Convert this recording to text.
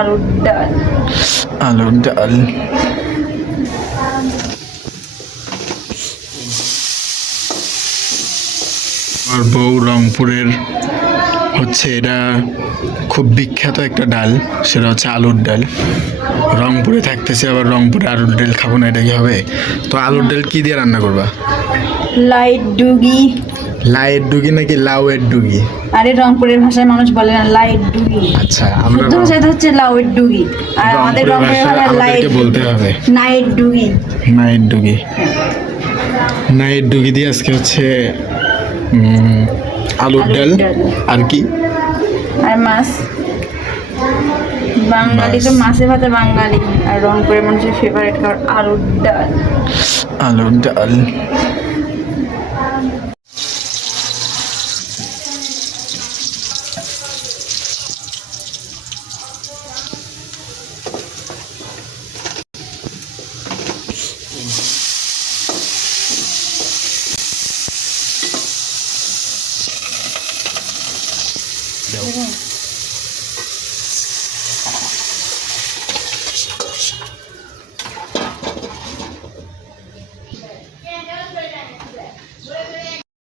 আলুর ডাল। আলুর ডাল। আর বউ রংপুরের হচ্ছে এটা খুব বিখ্যাত একটা ডাল, সেটা হচ্ছে আলুর ডাল। রংপুরে থাকতেছে, আবার রংপুরে আলুর ডাল খাবো না, এটা কি হবে? তো আলুর ডাল কি দিয়ে রান্না করবা? লাইট ডুগি। লাউয়ের ডুগি নাকি লাউয়ের ডুগি? আরে রংপুরের ভাষায় মানুষ বলে না লাইট ডুগি, আচ্ছা, আমরা শুদ্ধ ভাষায় হচ্ছে লাউয়ের ডুগি, আর আমাদের রংপুরের ভাষায় লাইট বলতে হবে নাইট ডুগি। নাইট ডুগি। নাইট ডুগি দিয়ে আজকে হচ্ছে আলুর ডাল। আর কি? আর মাছ। বাঙালি তো মাছে ভাতে বাঙালি, আর রংপুরের মানুষের ফেভারিট খাবার আলুর ডাল। আলুর ডাল। দেখুন